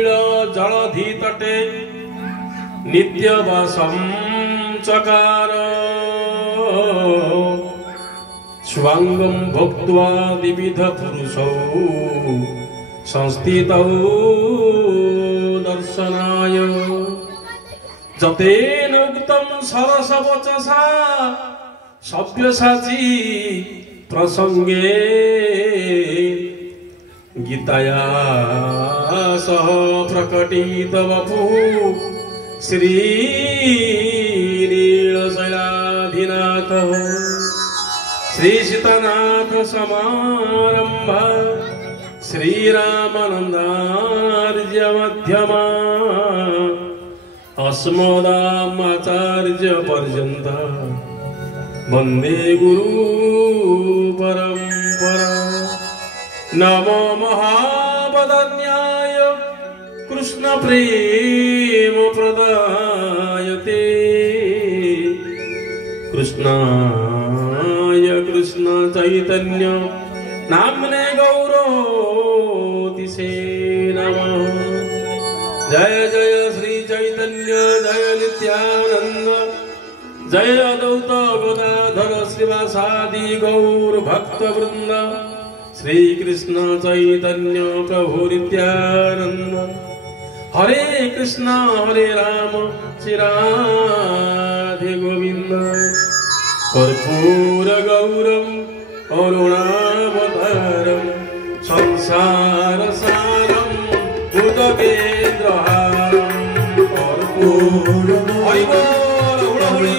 जलधि तटे नित्यवासं चकार स्वांगं भोक्त्वा विविध पुरुषौ संस्थितौ दर्शनाय जतेन उक्तं सरस वचसा सव्यसाची प्रसंगे गीताया सह प्रकटित वपु श्री नीलशैलाधिनाथ श्री सीतानाथ समारंभ श्रीरामानंदार्य मध्यमा अस्मदाचार्य पर्यंत वंदे गुरु परंपरा। नमो महावदन्याय कृष्ण प्रेम प्रदायते कृष्णाय कृष्ण चैतन्य नाम्ने गौरतिसे नमः। जय जय श्री चैतन्य जय नित्यानंद जय अद्वैत गदाधर श्रीवासादि गौर भक्त वृंद श्री कृष्ण चैतन्य प्रभु नित्यानंद। हरे कृष्ण श्री राधे गोविंद। कर्पूर गौरम अरुणावतारम संसार सारम भूतकेन्द्रहारम कर्पूर हरि बोल हरि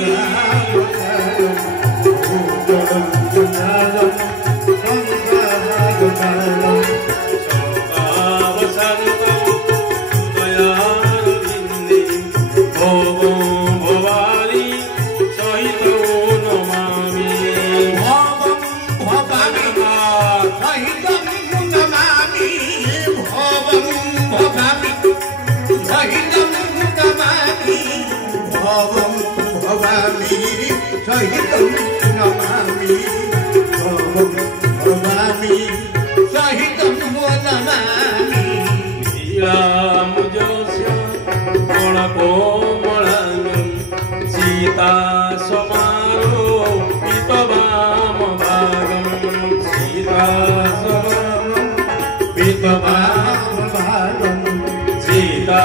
सीता समारो पितवाम भागम सीता समारो पितवाम भागम सीता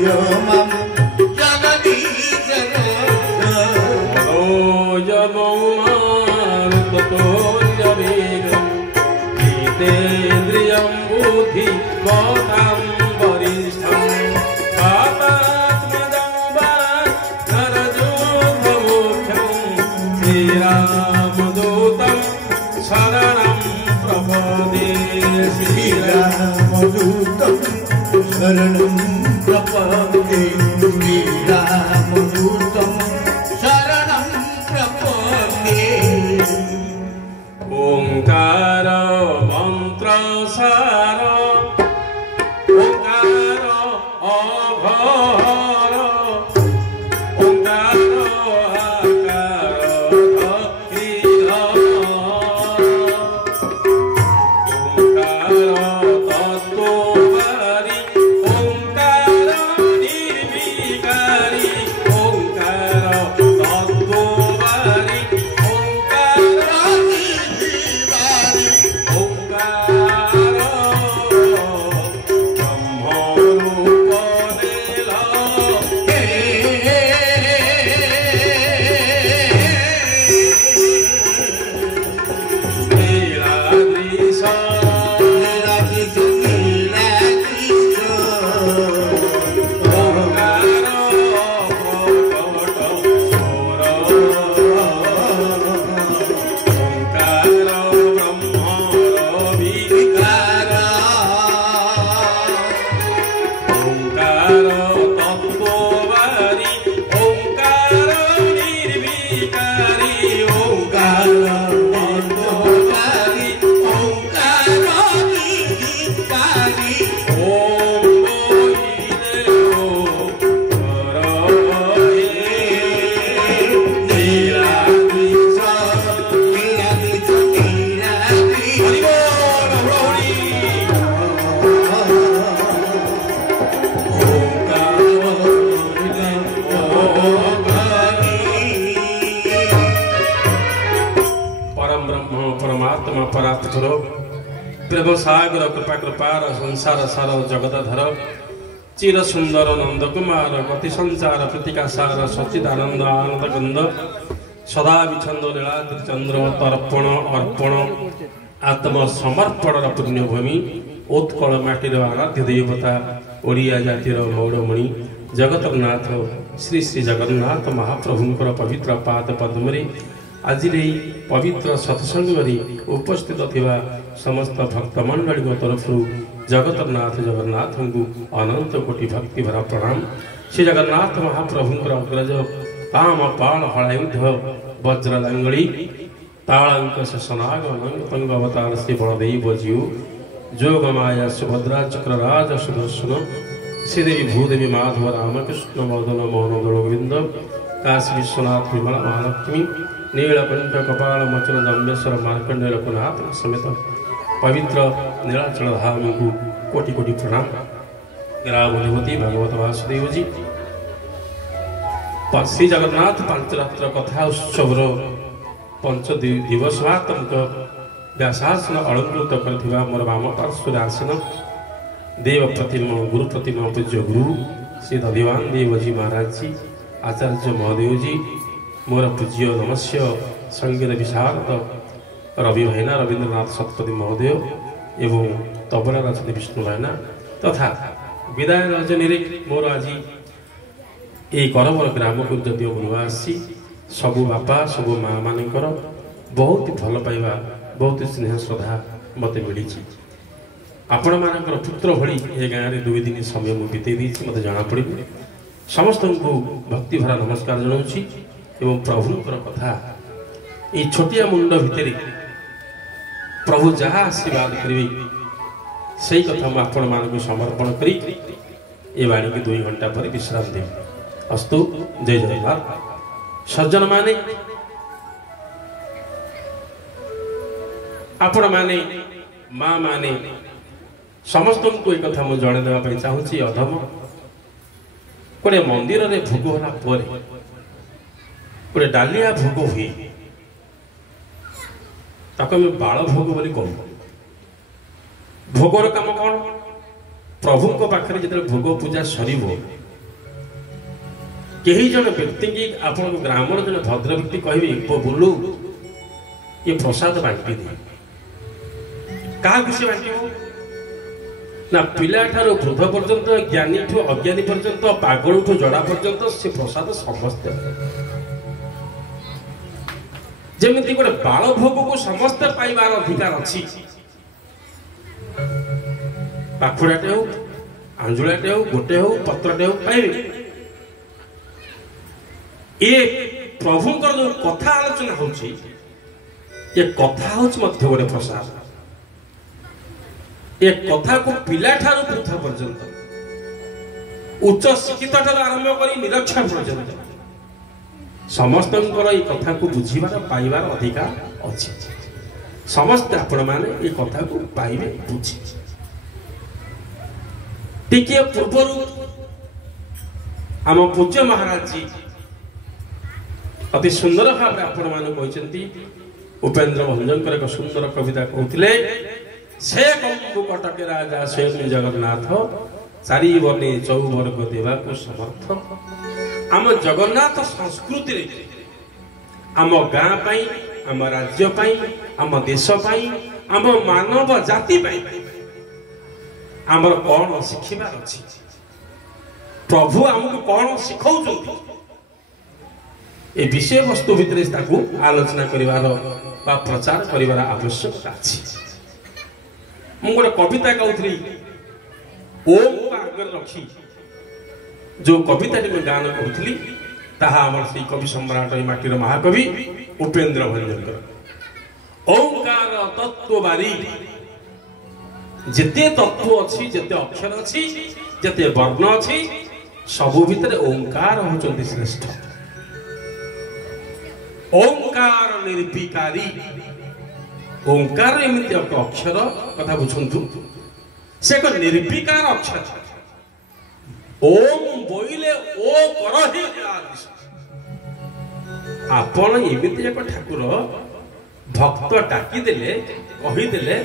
Yo शरणं प्रपद्ये श्रीरामदूतं शरणं प्रपद्ये ओंकार मंत्र सार ओंकार अघर ओंकार आकार धीर ओंकार तत्वकारी ओंकार निर्विकारी ओंकार तत्वकारी प्रेम सागर कृपा कृपार संसार सार जगदाधर चिर सुंदर नंद कुमार गति संचार प्रतिका सार सच्चिदानंद आनंद गंध सदा विछंद लीलाद्रि चंद्र तर्पण अर्पण आत्म समर्पण पुण्यभूमि उत्कल माटीर आराध्य देवता ओडिया जातिर मौड़मणि जगतनाथ श्री श्री जगन्नाथ महाप्रभुंकर पवित्र पाद पद्मरे आज पवित्र सत्संग उपस्थित थिबा समस्त भक्तमंडली तरफ जगतनाथ जगन्नाथ को अनंत कोटि भक्ति भरा प्रणाम। श्री जगन्नाथ महाप्रभुंकर अग्रज काम पाल हलायुध वज्रलांगड़ी ताड़ंक शशनाग अनंग अवतार श्री बलदेव जीव जोग माया सुभद्रा चक्रराज सुदर्शन श्रीदेवी भूदेवी माधव रामकृष्ण मदन मोहन गोविंद काशी विश्वनाथ विमला महालक्ष्मी नीलकंठ कपाल मचन जम्बेश्वर मार्कंड रघुनाथ समेत पवित्र नीलाचल धाम को कोटि कोटि प्रणाम। ग्रामदेवती भागवत वासुदेव जी श्री जगन्नाथ पांचरात्र कथा उत्सव पंच दिवसात्मक व्यासासन अलंकृत कर मोर वाम पार्श्व आसन देव प्रतिमा गुरु प्रतिमा पूज्य गुरु श्री दधिवान देवजी महाराज जी आचार्य महादेव जी मोर पूज्य नमस्य संगीत विशारद रवि भाईना रवींद्रनाथ शतपथी महोदय एवं तबला राजनी विष्णु भाईना तथा विदाय रजनी मोर आज ये करवर ग्राम को जदि बुलवास सबू बापा सबू माँ मानकर बहुत भल पाइबा बहुत स्नेह श्रद्धा मत मिली आपण मानकर पुत्र भली ए गाँव में 2 दिन समय मुझे बीते मत जना पड़ समस्त को भक्ति भरा नमस्कार जनाऊँगी एवं प्रभुंकर कथा ये छोटिया मुंड भितर प्रभु जहाँ आशीर्वाद करेंगे से कथा मुझे आपण मानक समर्पण करी ए वाणी की 2 घंटा पर विश्राम देवी अस्तु जय जगन्नाथ सज्जन माने आपण माने माँ माने समस्त को एक कथा मुझे जन देवाई चाहूँगी अधम गोटे मंदिर में भोग होला गोटे डालिया भोग हुए ताको आम बाल भोग बोली कहू भोगर काम कौन प्रभु पाखे जो भोग पूजा सर कई जन व्यक्ति की आप ग्राम जन भद्र व्यक्ति कहे बुलू ये प्रसाद बांटी दे क्या सी बांट ना पिला ठार वृद्ध पर्यंत ज्ञानी ठू अज्ञानी पर्यंत पागल ठू जड़ा पर्यंत से प्रसाद समस्ते जमी गोटे बाल भोग को समस्ते पाइबार अधिकार अच्छी पाखुड़ाटे हो आंजुलाटे हो गोटे हो पत्रटे हो पाइबे ये प्रभुंकर जो कथा आलोचना होची ये कथा होची मध्य गोटे प्रसाद ये कथा को पिला ठारू वृद्ध पर्यंत उच्च शिक्षित ठारू आरंभ करी निरक्षर पर्यंत समस्त कथा को बुझीबार पाइबार अधिकार अच्छी समस्त आपण माने ये कथा को पाइबे बुझी टिके पूर्वर आम पूज्य महाराज जी अति सुंदर भाव आपण माने कहते उपेन्द्र भंजनकर एक सुंदर कविता कहते से कंबु कटके राजा स्वयं जगन्नाथ चारि बने चौवर्ग देवा को समर्थ आम जगन्नाथ संस्कृति रे आम गाँ पाई आम राज्य पाई आम देश पाई आम मानव जाति पाई आमर कौन शिखिबार अछि प्रभु आमको कौन शिखौचंती ए विषय वस्तु भितर आलोचना करिवार बा प्रचार करिवार आवश्यकता अछि मु गोटे कविता कहूली ओम को आगे रखी जो कविता मैं गान करूली ताहा आमर से कवि सम्राट माटीर महाकवि उपेन्द्र भंजनकर ओंकार तत्व बारी जेते तत्व अच्छी जेते अक्षर अच्छी जेते वर्ण अच्छी सबु भितर ओंकार होचंती श्रेष्ठ ओंकार निर्विकारी ओंकार एमती एक अक्षर कथा बुझंतु से एक निर्विकार अक्षर ओम बोइले ओ करहि आपण एमती एक ठाकुर भक्त डाकी देले कहि देले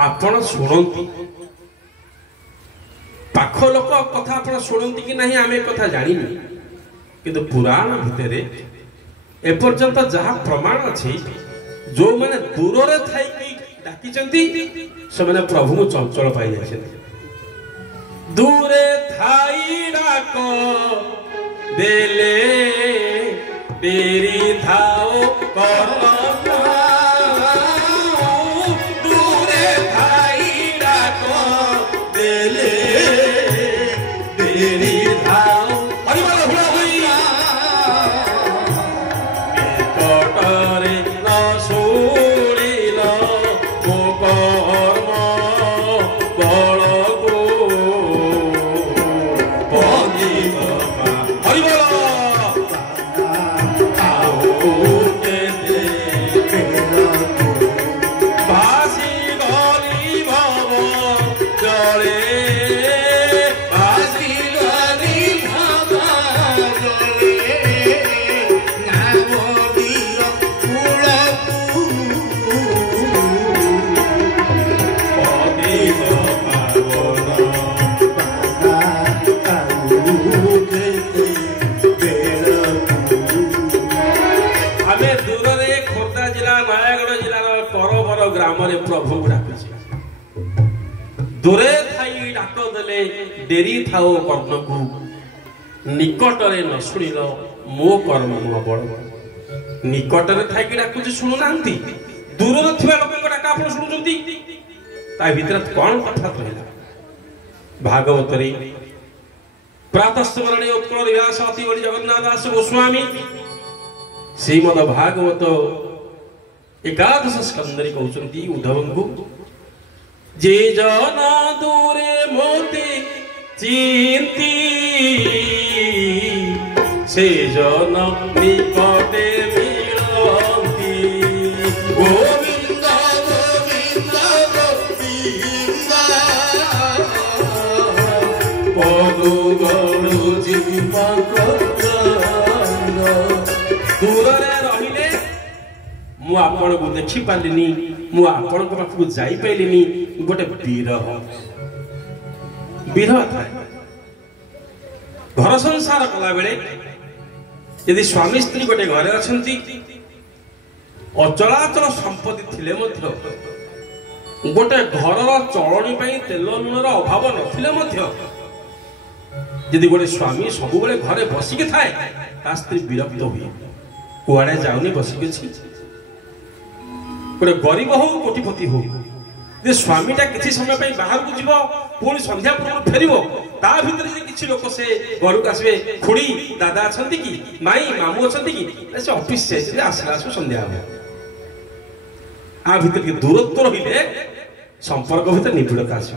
आपण शुणती पाख लोक कथा आपण शुणती कि नहीं आमे कथा जानिनु किंतु पुराण भितरे एपर्यंत जहाँ प्रमाण अच्छी जो मैंने दूर रे थाई डाकी से मैंने प्रभु को चंचल पाई जाए दूरे थाई डाक देले तेरी थाओ दूरे थाई डाक देले तेरी थाओ प्रभु दूरे थाई डाक देले डेरी थाओ कर्ण को निकटरे न शुणिल मो कर्म मो बड़ निकटरे थाई डाक शुणु नांती दूर थिबा लोक डाक आपण शुणुचंती ता भीतर कोन कथा रहला भागवत रे प्रातः स्मरणे उत्कल रियास अति बड़ी जगन्नाथ दास गोस्वामी श्रीमद भागवत एकादश स्कंदरी कहउचंती उद्धवंकु जे जन दूरे मोती चिंती से जन निकटे मिलती गोविंद गोविंद गोविंद पदु गरु जीवन दूर रे रहिले मु आपण को देखि पालिनी मु आपण को पाखु जाई पाइलिनी गोटे विरह था घर संसार कला बेले यदि स्वामी स्त्री गोटे घरे अछंती अचलाचल संपत्ति थिले मध्य गोटे घरर चलणी पई तेल लूणर अभाव नथिले मध्य यदि गोटे स्वामी सब बेले घरे बसिके थाए ता स्त्री विरक्त हुए कुआड़े जाउनी बसिके छी गोटे गरीब हो कोटिपति हो जे स्वामीटा किसी समय बाहर को जीव पुणी संध्या पूर्व फेर ता भीतर किसी लोक से घर को आसवे खुड़ी दादा अच्छा कि माई मामू अच्छा कि से ऑफिस से आसला संध्या हम आ भीतर दूरत्व रही संपर्क भीतर निबिड़ता आस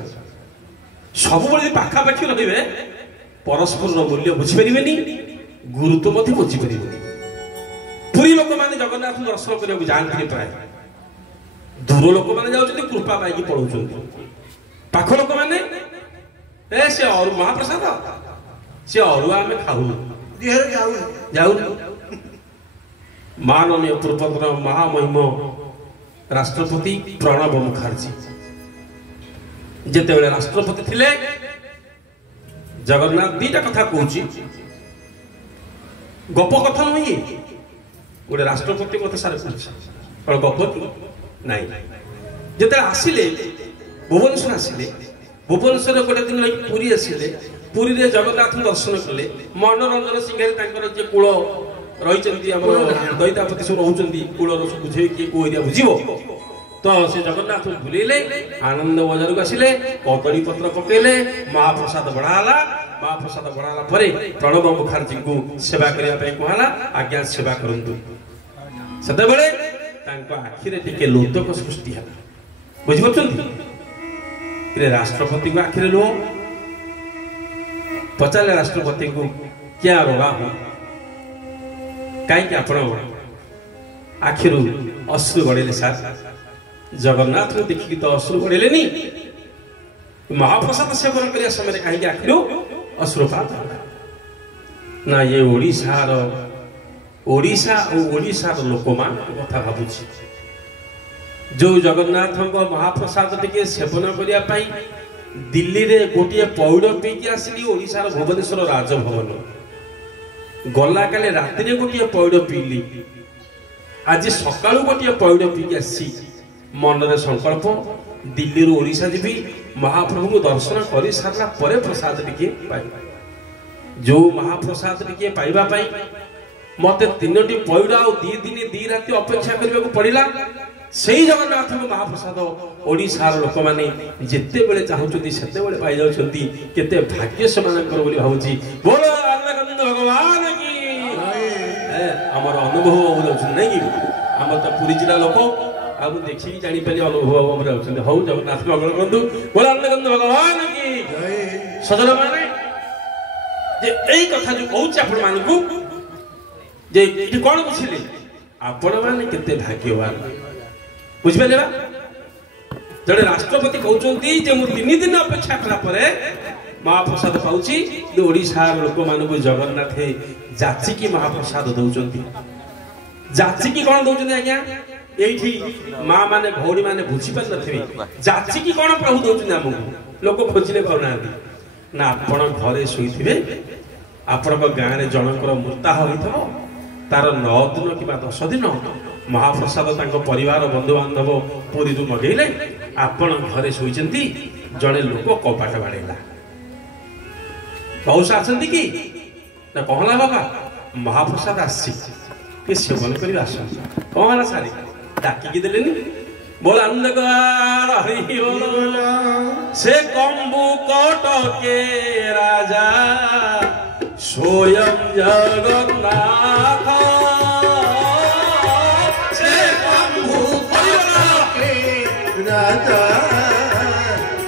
सब पाखापाखि रे परस्पर मूल्य बुझीपारे गुरुत्व बुझीपारे पुरी लोक मैंने जगन्नाथ दर्शन करने जाती प्राय दूर लोक मैंने जाऊँ कृपा पाई पड़ों पाख लोक मैंने से महाप्रसाद से अरुआ आम खाऊ जाऊ माननीय पूर्वतन महामहिम राष्ट्रपति प्रणब मुखर्जी जिते राष्ट्रपति थिले जगन्नाथ दीटा कथा कहूँ गप कथा नुहे गोटे राष्ट्रपति कथा सारे कौन गप कि नाई जिते आसिले भुवनेश्वर आसिले भुवनेश्वर गोटे दिन पुरी आसिले पुरी रे जगन्नाथ दर्शन कले मनोरंजन सिंह जे कूल रही दैतापति सब रोचे कूल बुझे किए कौ एरिया बुझे तो से जगन्नाथ बुलेले आनंद बजार को आसिले कदली पत्र पकेले महाप्रसाद बढ़ाला महाप्रसाद बढ़ाला परे प्रणब मुखर्जी को सेवा करने कहला आज्ञा सेवा करंतु सेते बेले तांको आखिरे टिके लोतक सृष्टि है बुझि पछंती राष्ट्रपति को आखिरे लो पचारे राष्ट्रपति को क्या रोगा हो कहीं आपण आखिरु अश्रु गड़ेले सार जगन्नाथ को देखिकी तो अश्रु गड़ेले नी महाप्रसाद सेवन करने समय कहीं आखिरु अश्रुपात ना ये ओडिशा और ओडिशार लोक मान कथा भावुची जो जगन्नाथ महाप्रसाद टिके सेवन करने दिल्ली रे गोटे पौड़ पीकी आसिली ओडिशार भुवनेश्वर राजभवन गला काले राति गोटे पौड़ पीली आज सकाळु गोटे पौड़ पीकी आसी मनरे संकल्प दिल्ली रू ओडिशा जीवी महाप्रभु को दर्शन कर सारा परे प्रसाद टिके पाइबा जो महाप्रसाद टिके पाइबा पाई मते 3टी पौड़ आ 2 दिन 2 राति अपेक्षा करने को पड़िला सही जगन्नाथ महाप्रसाद ओडिशार लोक मैंने जिते बेले चाहूँगी सेते बेले पाई जाउछंती केते भाग्य समानकर बोली भावुची बोलो अन्नगंध भगवान की हमर अनुभव हो जाउछ नै कि हमर त पुरी जिला लोक आ देखि जानि पानी अनुभव हो जाउछन हौ जगन्नाथ मंगल बंधु बोलो अन्नगंध भगवान की जय सजन माने जे एई कथा जो कहूछ आपण मानकू जे इति कोन बुझिले आपण माने केते भाग्यवान बुझिपारे जड़े राष्ट्रपति कहते जे मु 3 दिन अपेक्षा कला परे महाप्रसाद पाउची ओडिशा लोक मान जगन्नाथ जाचिकी महाप्रसाद दौरान जाचिकी कौन दौरान आज्ञा ये माँ माने भौणी माने बुझी पार नी जाचिकी कौन प्रभु दौरान आमको लोक खोजिले पाऊना ना आपण घरे शोथे आपण गाँव में जनकर मृत्याह होता तार 9 दिन कि 10 दिन महाप्रसाद परिवार बंधु बांधव पुरी मगेले आपण घरे शोचंती जड़े लोक कपाट बाड़ेला कौश आछंती कि ना कहला बाबा महाप्रसाद आसी के सेवन कर आस कहला सारी डाकिकी देलेनी बोल आनंद हरि से कंबु कटके राजा स्वयं जगन्नाथ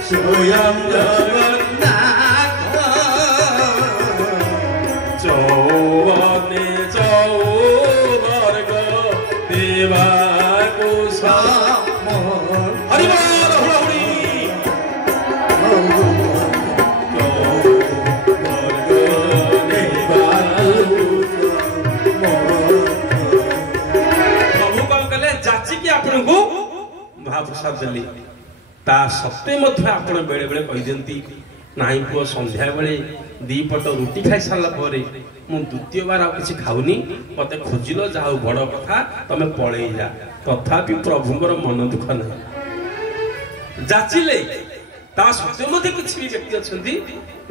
स्वयं जगन्नाथ चौवने चौवर्ग देवा को हरि बोल हुड़ी प्रभु कौन कले जाचिकी आपन को महाप्रसाद देली ता सत्य मध्य आपण बेले बेले कहि दियंती नाही पुओ संध्या बेले 2 पट रोटी खाई सारला परे मु द्वितीय बार आ किछि खाउनी मते खोजिलो जाऊ बड़ कथा तमे पळेई जा तथापि प्रभुंकर मन दुख नै जाचिले ता सत्य मध्य किछि भी व्यक्ति अछंती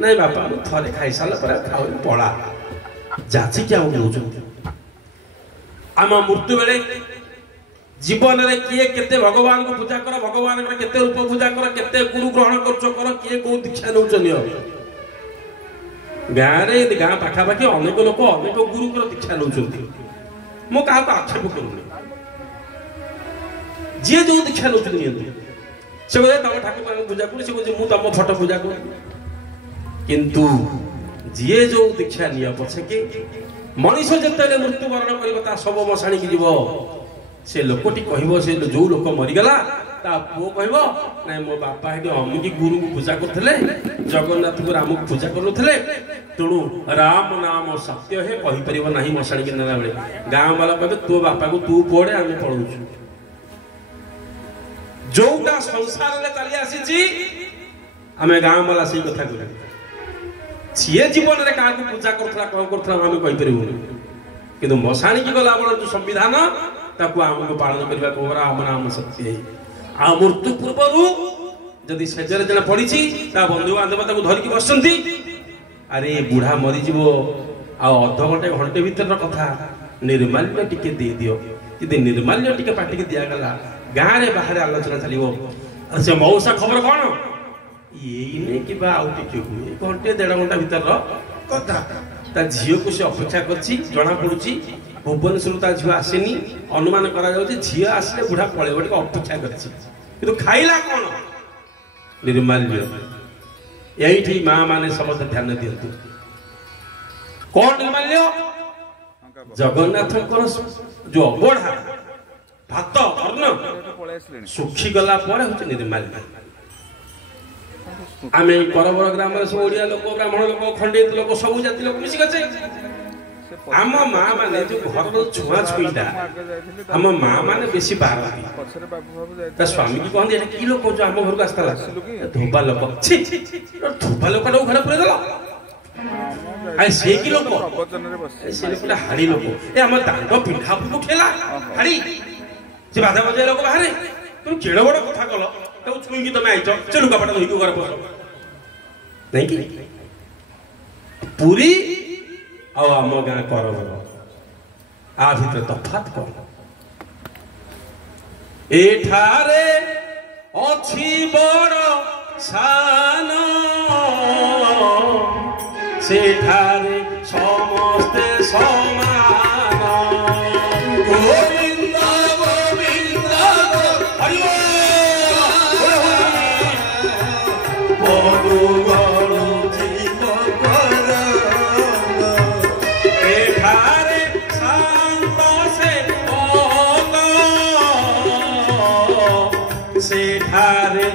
नाही बापा मु थरे खाई सारला परे खाउनी पळा जाची क्या हो आम मृत्यु बेले जीवन में किए केते भगवान को पूजा कर भगवान केते रूप पूजा कर केते गुरु ग्रहण कर किए को दीक्षा नौ गाँव में गाँ पाखापाखि अनेक लोक अनेक गुरु दीक्षा नौ मु क्या आक्षेप करूनी जी जो दीक्षा नौ से कहते तुम ठाकुर पूजा कर तुम फटो पूजा कर किंतु जी जो दीक्षा नि पछे कि मनीष जिते मृत्युवरण कर शव मशाणी की जीव से लोकटी कह से जो लोक मरीगला ता पुओ कह ना मो बापा ये अमुकी गुरु को पूजा करते जगन्नाथ को राम को पूजा करुले तेणु राम नाम सत्य है कहीपर ना मशाणी की नेला बेले गाँव वाला कहे तो बापा को तू पड़े आम पढ़ु जोटा संसार में चली आसी आम गाँव वाला से कथा कह सी जीवन में क्या पूजा करा कौन करा आम कहीपर कि मशाणी की गला जो संविधान ताकू आमको पालन करने को राम नाम सत्य आ मृत्यु पूर्व जदि सेजर जन पड़ी बंधु बांधव धरिकी बसती अरे बुढ़ा मरीज अध घंटे घंटे भीतर कथा निर्माल्य टिके दे दियो यदि निर्माल्य टिके पाटिके दिगला गाँव में बाहर आलोचना चलो से मौसा खबर कौन ये कि घंटे 1.5 घंटा भीतर कथा झील को से अपेक्षा करा पड़ी भुवनेश्वर झील आसेनी अनुमान करा झील आसले बुढ़ा पलैब टे अपेक्षा कर खाइला कौन निर्माल्य यही माँ माने समस्त ध्यान दिंतु कौन निर्माल्य जगन्नाथ जो अबढ़ा भात अन्न सुखी गला निर्माल्य आम करबर ग्राम सब ओडिया लोक ब्राह्मण लोक खंडित लोक सब जाति लोक मिसिक आम माँ माने जो घर छुआ छुईटा आम माँ माने बेसी बाहर स्वामी की कहते कि लोक जो आम घर को आसला धोबा लोक धोबा लोक घर पूरे गल से कि लोक से लोक हाड़ी लोक आम दांड पिंडा को खेला हाड़ी से बाधा बजाय लोक बाहर तुम केड़ बड़ कथा कल छुईकी तुम आईच से लुगापटा धोईक घर पस नहीं कि पूरी आम गाँ करबर आ भीतर तफात कौन एठारे अच्छी बड़ सान सेठारे समस्ते समान गोविंद गोविंद हरि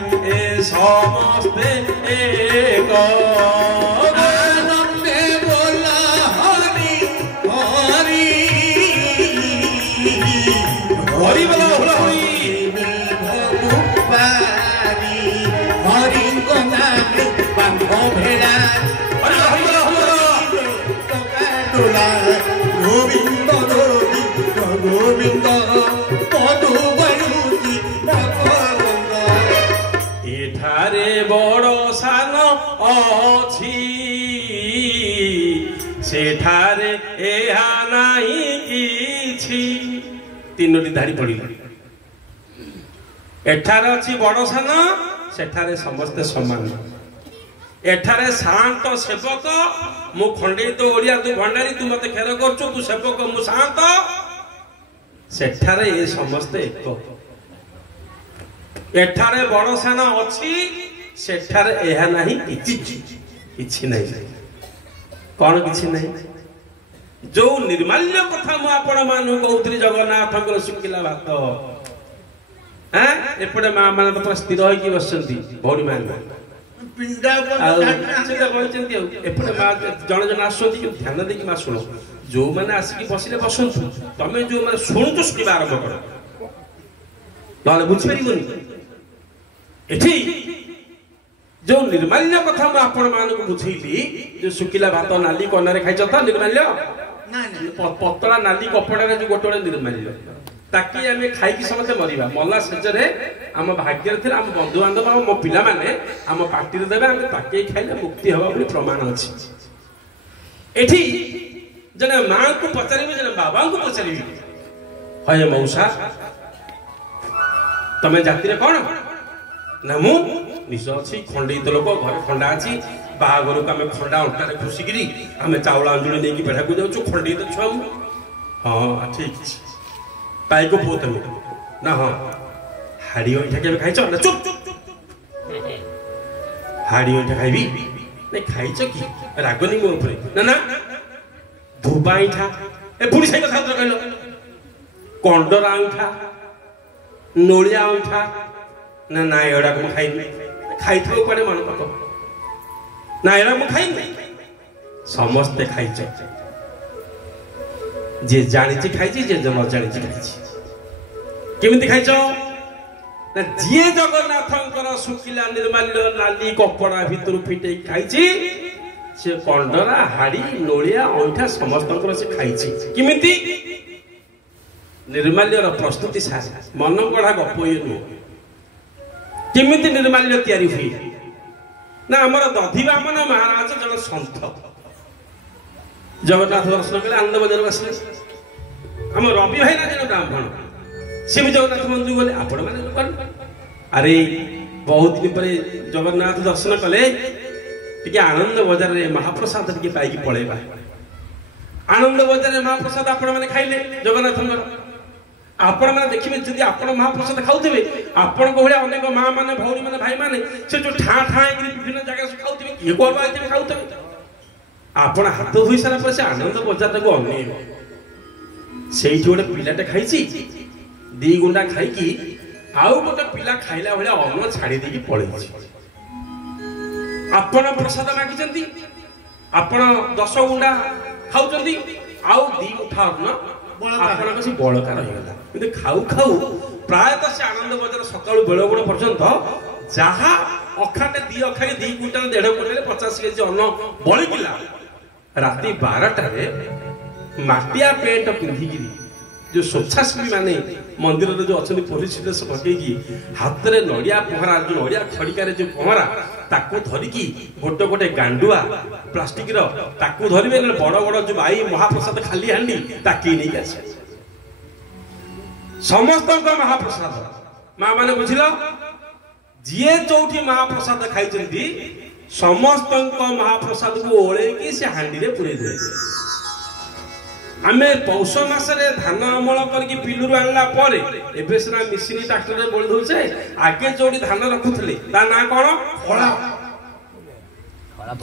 समस्ते एक आनंदे बोला हरि हरि हरि बोला हरि भगवानी हरि को नाम बांधो भेड़ा हरि हरि बोला गोविंद गोविंद गोविंद मधु बरुची एठारे बड़ सान अच्छी सेठारे एहा नाही किछि तीनोटी धाड़ी पड़ी एठारे अच्छी बड़ सान सेठारे समस्ते समान एठारे शांत सेवक मु खंडित ओडिया तू भंडारी तू मते खेर करछु तू सेवक मु शांत सेठारे ए समस्ते एक एठारे बड़ सान अच्छी सेठारे एहा नाही किछि नहीं कौन किछि नहीं जो निर्माल्य कथा मु आपण मानु कहउतरी जगन्नाथ सुखिला भात एपटे माँ मैंने तो पूरा स्थिर होगी बसती भौणी मैंने एपटे माँ जड़े जन आस ध्यान देकी माँ शुण जो मैंने आसिक बसिले बसतु तुम जो मैंने शुणुच शुणा आरंभ कर ना बुझीपार एठी जो निर्माल्य कथा मुझे आपण मान बुझेली जो सुखिला भात नाली कनारे खाई तो निर्माल्य पतला नाली कपड़ा जो गोटे गोटे निर्माल्य ताकि आम खाई समस्ते मरवा मला सेजरे आम भाग्य थे आम बंधु बांधव मो पिला माने आम पार्टी देवे आम ताकि खाइले मुक्ति हवा बोली प्रमाण अच्छी एठी जने माँ को पचारि जने बाबा को पचारि हये मौसा तमे जाति रे कौन ना मु निश अच्छी खंडित लोक घर खंडा अच्छी बाहागर को आम खंडा अंटार घुषिकी आम चाउल अंजुली नहीं बेढ़ा को जाऊँ खंडित छुआ हाँ ठीक पाइक पुओ तुम ना हाँ हाड़ी अंठा के खाई ना चुप हाड़ी अंठा खाइबी नहीं खाई कि रागनी मो ना ना धुबा अंठा ए बुढ़ी सही कथा कहल कंडरा अंठा नोलिया अंठा ना ना एड़ा को खाई खाई था कड़े मन पक ना एड़ा मु खाई समस्ते खाई जे जानी खाई जे न जानी खाई केमिति खाई ना जी जगन्नाथ शुखिला निर्माल्य नाली कपड़ा भितर फिटे खाई से कंडरा हाड़ी नोलिया अंठा समस्त से खाई किमिति निर्माल्यर प्रस्तुति सारी मन गढ़ा गप ये नुह किमिति निर्माल्य तैयारी हुए ना आमर दधिवा मन महाराज जन सन्थ जगन्नाथ दर्शन कले आनंद बजार बसले आम रवि भाई ना जन ब्राह्मण सी भी जगन्नाथ मंदिर गले आपण मैंने अरे बहुत दिन पर जगन्नाथ दर्शन कले टी आनंद बजार में महाप्रसाद टी पाई पलैबा आनंद बजार में महाप्रसाद आपण मैंने खाइले जगन्नाथ आपण मैंने देखिए जब आपण महाप्रसाद खाऊे आपण भाया अनेक माँ मैंने भौरी मैंने भाई मैंने से जो ठा ठा विभिन्न जगह से खाऊे किए कौन खाऊे आपण हाथ धोई सारा पर से आनंद बजार को अनेक से गोटे पिलाटे खाई दी गुंडा खाई आउ गोटे पिला खाइला भाया अन्न छाड़ी देकी पड़े आपण प्रसाद मागिचंती आपण 10 गुंडा खाऊचंती आउ दी मुठा अन्न आपण कसी बळका रहिगला किंतु खाऊ खाऊ प्रायतः से आनंद बजार सकाळु बेळगुण पर्यंत जहा अखाटे दी अखाटे 2 क्विंटल 1.5 क्विंटल 50 केजी अन्न बळिकिला राति 12 रे माटिया पेंट पिंधिगिरी जो स्वच्छासेवी माने मंदिर रे जो अछनी पुलिस से पकेगी हाथ रे नड़िया पहरा जो नड़िया खड़िका रे जो पहरा ताकू धरिकी गोटे गोटे गांडुआ प्लास्टिक रो ताकू धरिबे बड़ बड़ जो भाई महाप्रसाद खाली हांडी ताकी नहीं आसे समस्त महाप्रसाद माँ माने बुझिलो जिए चौठी महाप्रसाद खाई समस्त महाप्रसाद को ओळे की से हांडी रे पुरे दे आमे पौष मासरे धान अमल करके पिलुरु आनला परे एबे सिना मिसिनी ट्रैक्टर रे बोल दउछे आगे जोडी धान रखुथले ता ना कोन खळा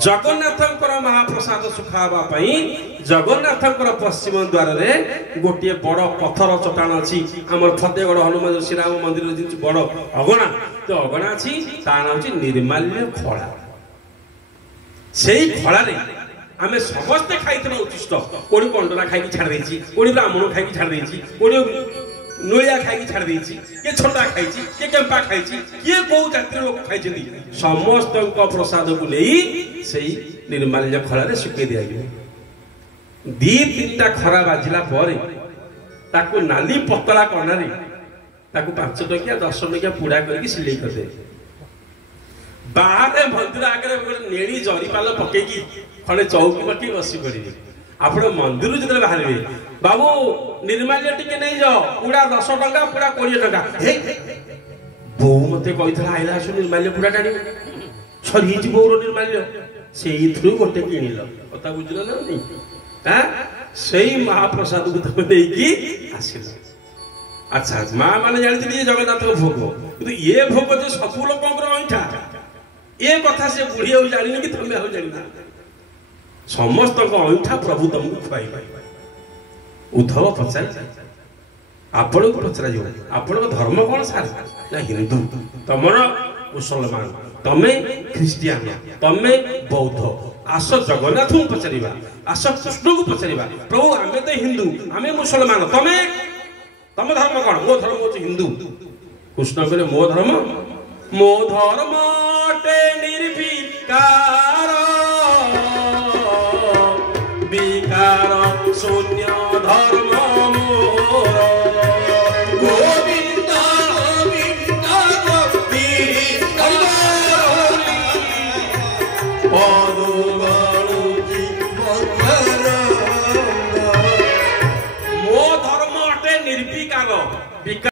जगन्नाथंकर महाप्रसाद सुखावा पई जगन्नाथंकर पश्चिम द्वार रे गोटे बड़ पत्थर चट्टान अछि हमर फतेगढ़ हनुमान श्री राम मंदिर रे जिंच बड़ अगणा तो अगणा अछि ता नाम अछि निर्माल्य खळा सेही खळा रे आमे समस्ते खाइथबा उचिष्ट कोडी कंडरा खाइ छाड़ देछि कोडी ब्राह्मण खाइ छाड़ देछि कोडी नोलिया खाइ छाड़ देछि के छोटा खाइछि के केम्पा खाइछि के को जाति लोक खाइछथि समस्त को प्रसाद को लेई सेही निर्माल्य खळा रे सुके दिया गयो दी तीनटा खरा बाजिला परे ताकू नाली पतला कनारे ताकू 5 टकिया 10 टकिया पुडा करके सिलेई कर दे बाहर मंदिर आगे नेड़ी जरीपाल पकेगी खड़े चौकी पटी बसी पड़े आपण मंदिर जो बाहर बाबू निर्माल्य टिके नहीं जाओ पूरा 10 टका पूरा 20 टका बो मत कही आईला आसु निर्माल्य पूरा टाणी सरी बोर निर्माल्य से गोटे किणल कथा बुझल ना हाँ से महाप्रसाद को तुम नहीं आसिल अच्छा माँ मैंने जानी जगन्नाथ भोग कि ये भोग जो सबू लोक अंठा ये कथा से बुढ़ी हो जानी कि तुम्हें हो जानी समस्त अंठा प्रभु तुमको खुआई उद्धव पचार आपण को पचरा आपण धर्म कौन सार ना हिंदू तुम मुसलमान तमें ख्रीस्टियान तमें बौद्ध आस जगन्नाथ को पचारिबा आस कृष्ण को पचारिबा प्रभु आमे तो हिंदू आमे मुसलमान तमें तम धर्म कौन मो धर्म हूँ हिंदू कृष्ण कहले मो धर्म निर्विकार विकार शून्य धर्म मोर गोविंद गोविंद गोविंद मो धर्म अटे निर्विकार।